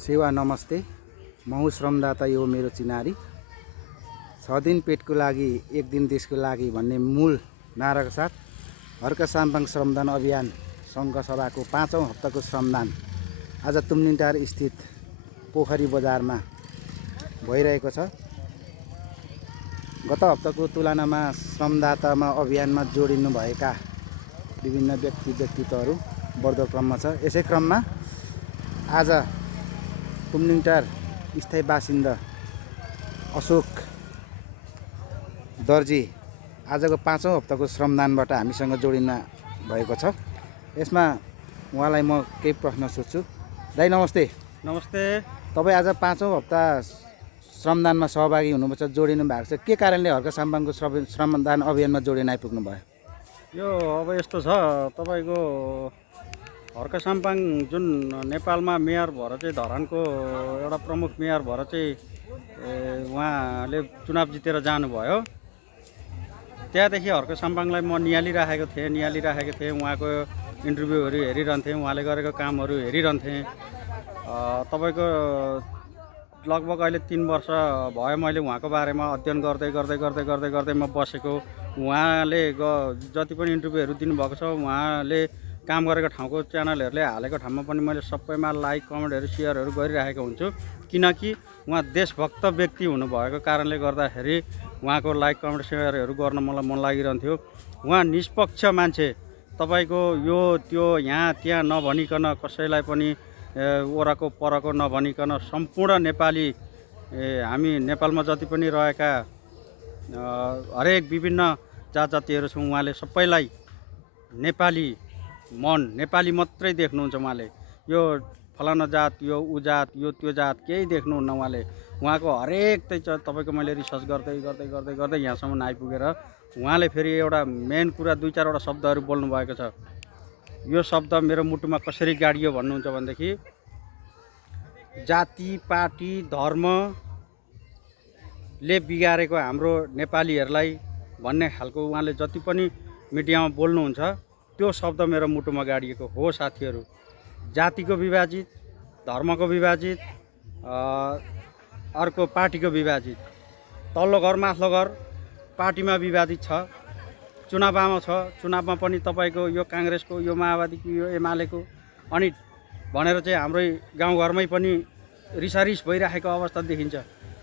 सेवा नमस्ते। म हुँ श्रमदाता यो मेरो चिनारी। 6 दिन पेटको लागि 1 दिन देशको लागि भन्ने मूल नाराका साथ हर्क साम्पाङ श्रमदान अभियान सङ्घ सभाको 5औं हप्ताको श्रमदान आज तुमलिनटार स्थित पोखरी बजारमा भइरहेको छ। गत हप्ताको तुलनामा श्रमदातामा अभियानमा जोडिनुभएका विभिन्न व्यक्तित्वहरू बढ्दो क्रममा छ। यसै क्रममा आज तुमलिनटार स्थायी बासिन्दा अशोक दर्जी आजको 5औं हप्ताको श्रमदानबाट हामीसँग जोडिन भएको छ। यसमा उहाँलाई म केही प्रश्न सोध्छु। दाइ नमस्ते। नमस्ते। तपाईँ आज 5औं हप्ता श्रमदानमा सहभागी हुनुपर्छ, जोडिनु भएको छ। के कारणले हर्क साम्पाङको श्रमदान अभियानमा जोडिन आइपुग्नु भयो? यो अब यस्तो छ, तपाईँको हर्क साम्पाङ जुन नेपालमा मेयर भएर चाहिँ धरानको एउटा प्रमुख मेयर भएर चाहिँ उहाँले चुनाव जितेर जानुभयो। त्यहाँदेखि हर्क साम्पाङलाई म निहालिराखेको थिएँ। उहाँको इन्टरभ्यूहरू हेरिरहन्थेँ, उहाँले गरेको कामहरू हेरिरहन्थेँ। तपाईँको लगभग अहिले 3 वर्ष भयो मैले उहाँको बारेमा अध्ययन गर्दै म बसेको। उहाँले जति पनि इन्टरभ्यूहरू दिनुभएको छ, उहाँले काम गरेको ठाउँको च्यानलहरूले हालेको ठाउँमा पनि मैले सबैमा लाइक, कमेन्टहरू, सेयरहरू गरिरहेको हुन्छु। किनकि उहाँ देशभक्त व्यक्ति हुनुभएको कारणले गर्दाखेरि उहाँको लाइक, कमेन्ट, सेयरहरू गर्न मलाई मन लागिरहन्थ्यो। उहाँ निष्पक्ष मान्छे, तपाईँको यो त्यो यहाँ त्यहाँ नभनिकन, कसैलाई पनि वरको परको नभनिकन सम्पूर्ण नेपाली, हामी नेपालमा जति पनि रहेका हरेक विभिन्न जात जातिहरू छौँ, उहाँले सबैलाई नेपाली मात्रै देख्नुहुन्छ। उहाँले यो फलाना जात, यो ऊ जात, यो त्यो जात केही देख्नुहुन्न। उहाँको हरेक तपाईँको मैले रिसर्च गर्दै यहाँसम्म आइपुगेर उहाँले फेरि एउटा मेन कुरा 2-4वटा शब्दहरू बोल्नुभएको छ। यो शब्द मेरो मुटुमा कसरी गाडियो भन्नुहुन्छ भनेदेखि, जाति, पार्टी, धर्मले बिगारेको हाम्रो नेपालीहरूलाई भन्ने खालको उहाँले जति पनि मिडियामा बोल्नुहुन्छ, त्यो शब्द मेरो मुटुमा गाडिएको हो। साथीहरू, जातिको विभाजित, धर्मको विभाजित, अर्को पार्टीको विभाजित, तल्लो घर माथिल्लो घर पार्टीमा विभाजित छ। चुनावमा चुनावमा पनि तपाईँको यो काङ्ग्रेसको, यो माओवादीको, यो एमालेको अनि भनेर चाहिँ हाम्रै गाउँघरमै पनि रिसारिस भइरहेको अवस्था देखिन्छ।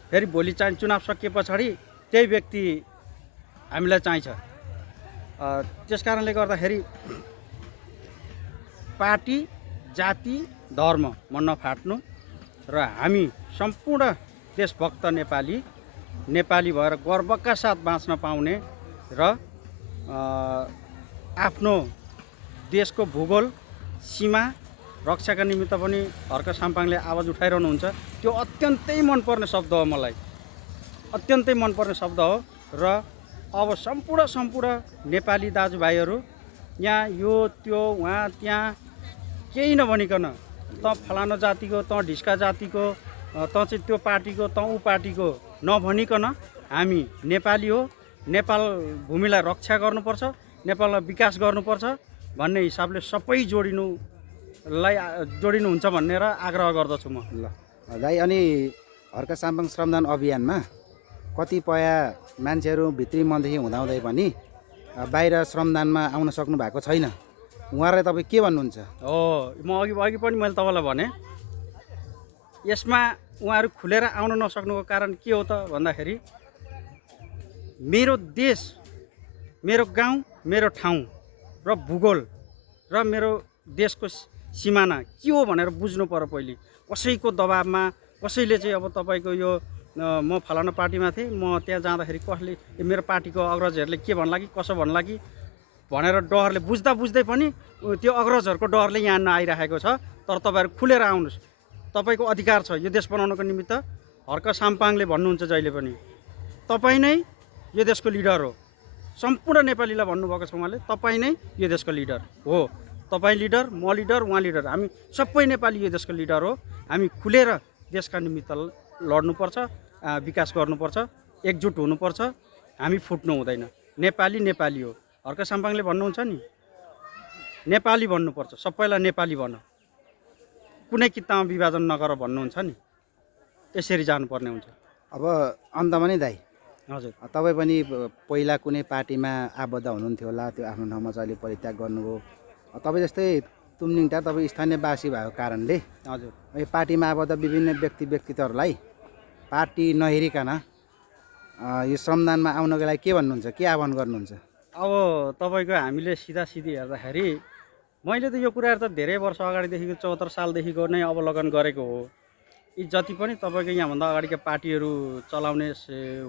फेरि भोलि चाहिँ चुनाव सकिए पछाडि त्यही व्यक्ति हामीलाई चाहिन्छ। त्यस कारणले गर्दाखेरि पार्टी, जाति, धर्म म नफाट्नु र हामी सम्पूर्ण देशभक्त नेपाली भएर गर्वका साथ बाँच्न पाउने र आफ्नो देशको भूगोल सीमा रक्षाका निमित्त पनि हर्क साम्पाङले आवाज उठाइरहनुहुन्छ। त्यो अत्यन्तै मनपर्ने शब्द हो, मलाई अत्यन्तै मनपर्ने शब्द हो। र अब सम्पूर्ण नेपाली दाजुभाइहरू यहाँ यो त्यो वहाँ त्यहाँ केही नभनिकन, त फलाना जातिको, त ढिस्का जातिको, त चाहिँ त्यो पार्टीको, त ऊ पार्टीको नभनिकन हामी नेपाली हो, नेपाल भूमिलाई रक्षा गर्नुपर्छ, नेपाललाई विकास गर्नुपर्छ भन्ने हिसाबले सबै जोडिनुहुन्छ भनेर आग्रह गर्दछु म। ल दाइ, अनि हर्क साम्पाङ श्रमदान अभियानमा कतिपय मान्छेहरू भित्री मनदेखि हुँदाहुँदै पनि बाहिर श्रमदानमा आउन सक्नु भएको छैन। उहाँलाई तपाईँ के भन्नुहुन्छ? म अघि पनि मैले तपाईँलाई भने, यसमा उहाँहरू खुलेर आउन नसक्नुको कारण के हो त भन्दाखेरि, मेरो देश, मेरो गाउँ, मेरो ठाउँ र भूगोल र मेरो देशको सिमाना के हो भनेर बुझ्नु पर्यो पहिले। कसैको दबाबमा, कसैले चाहिँ अब तपाईँको यो म फलाना पार्टीमा थिएँ, म त्यहाँ जाँदाखेरि कसले मेरो पार्टीको अग्रजहरूले के भन्ला कि कसो भन्ला कि भनेर डरले बुझ्दै पनि त्यो अग्रजहरूको डरले यहाँ नआइरहेको छ। तर तपाईँहरू खुलेर आउनुहोस्, तपाईँको अधिकार छ। यो देश बनाउनको निमित्त हर्क साम्पाङले भन्नुहुन्छ जहिले पनि, तपाईँ नै यो देशको लिडर हो। सम्पूर्ण नेपालीलाई भन्नुभएको छ उहाँले, तपाईँ नै यो देशको लिडर हो। तपाईँ लिडर, म लिडर, उहाँ लिडर, हामी सबै नेपाली यो देशको लिडर हो। हामी खुलेर देशका निमित्त लड्नुपर्छ, विकास गर्नुपर्छ, एकजुट हुनुपर्छ। हामी फुट्नु हुँदैन। नेपाली हो। हर्क साम्पाङले भन्नुहुन्छ नि, नेपाली भन्नुपर्छ, सबैलाई नेपाली भन। कुनै कितामा विभाजन नगर भन्नुहुन्छ नि, यसरी जानुपर्ने हुन्छ। अब अन्तमा नि दाइ, हजुर तपाईँ पनि पहिला कुनै पार्टीमा आबद्ध हुनुहुन्थ्यो होला, त्यो आफ्नो ठाउँमा चाहिँ अहिले परित्याग गर्नुभयो। तपाईँ जस्तै तुमलिङटार तपाईँ स्थानीयवासी भएको कारणले हजुर यो पार्टीमा आबद्ध विभिन्न व्यक्तित्वहरूलाई पार्टी नहेरिकन यो श्रमदानमा आउनको लागि के भन्नुहुन्छ, के आह्वान गर्नुहुन्छ? अब तपाईँको हामीले सिधासिधी हेर्दाखेरि मैले त यो कुराहरू त धेरै वर्ष अगाडिदेखिको 74 सालदेखिको नै अवलोकन गरेको हो। यी जति पनि तपाईँको यहाँभन्दा अगाडिका पार्टीहरू चलाउने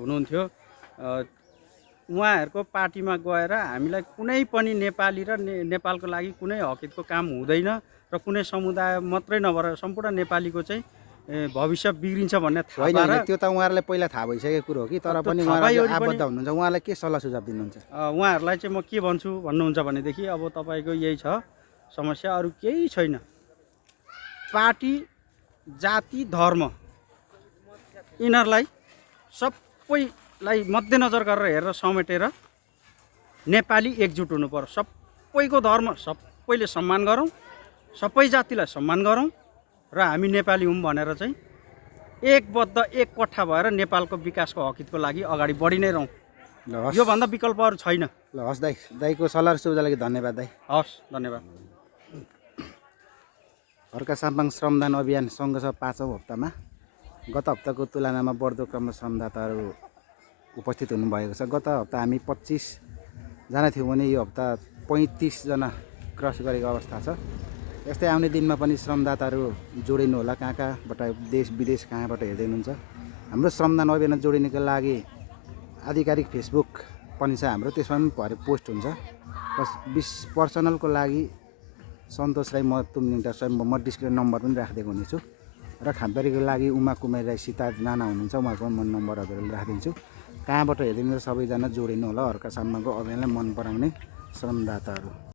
हुनुहुन्थ्यो, उहाँहरूको पार्टीमा गएर हामीलाई कुनै पनि नेपाली र नेपालको लागि कुनै हकहितको काम हुँदैन र कुनै समुदाय मात्रै नभएर सम्पूर्ण नेपालीको चाहिँ भविष्य बिग्रिन्छ भन्ने थाहा होइन पाएर त्यो त उहाँहरूलाई पहिला थाहा भइसकेको कुरो हो कि, तर त्यो पनि थाहा उहाँहरू पाइवरी पनि- आबद्ध हुनुहुन्छ, उहाँलाई के सल्लाह सुझाव दिनुहुन्छ? उहाँहरूलाई चाहिँ म के भन्छु भन्नुहुन्छ भनेदेखि अब तपाईँको यही छ समस्या, अरू केही छैन। पार्टी, जाति, धर्म यिनीहरूलाई सबैलाई मध्यनजर गरेर हेरेर समेटेर नेपाली एकजुट हुनु पर्यो। सबैको धर्म सबैले सम्मान गरौँ, सबै जातिलाई सम्मान गरौँ र हामी नेपाली हौँ भनेर चाहिँ एकबद्ध एक कट्ठा भएर नेपालको विकासको हकहितको लागि अगाडि बढी नै रहौँ। ल हस्, योभन्दा विकल्पहरू छैन। ल हस् दाइ, दाइको सल्लाह र सुझावको लागि धन्यवाद दाइ। हस्, धन्यवाद। हर्का साम्पाङ श्रमदान अभियान सङ्घ छ 5औँ हप्तामा। गत हप्ताको तुलनामा बढ्दो क्रममा श्रमदाताहरू उपस्थित हुनुभएको छ। गत हप्ता हामी 25 जना थियौँ भने यो हप्ता 35 जना क्रस गरेको अवस्था छ। यस्तै आउने दिनमा पनि श्रमदाताहरू जोडिनु होला, कहाँ कहाँबाट देश विदेश कहाँबाट हेर्दै हुनुहुन्छ। हाम्रो श्रमदान अभियान जोडिनको लागि आधिकारिक फेसबुक पनि छ हाम्रो, त्यसमा पनि भरे पोस्ट हुन्छ। बस 20 पर्सनलको लागि सन्तोष राई, म तुमलिङटार स्वयं म डिस्प्ले नम्बर पनि राखिदिएको हुनेछु र खानबारीको लागि उमा कुमारी राई, सीता नाना हुनुहुन्छ, उहाँको म नम्बरहरू राखिदिन्छु। कहाँबाट हेरिदिनु सबैजना जोडिनु होला हर्का साम्पाङको अभियानलाई मन पराउने श्रमदाताहरू।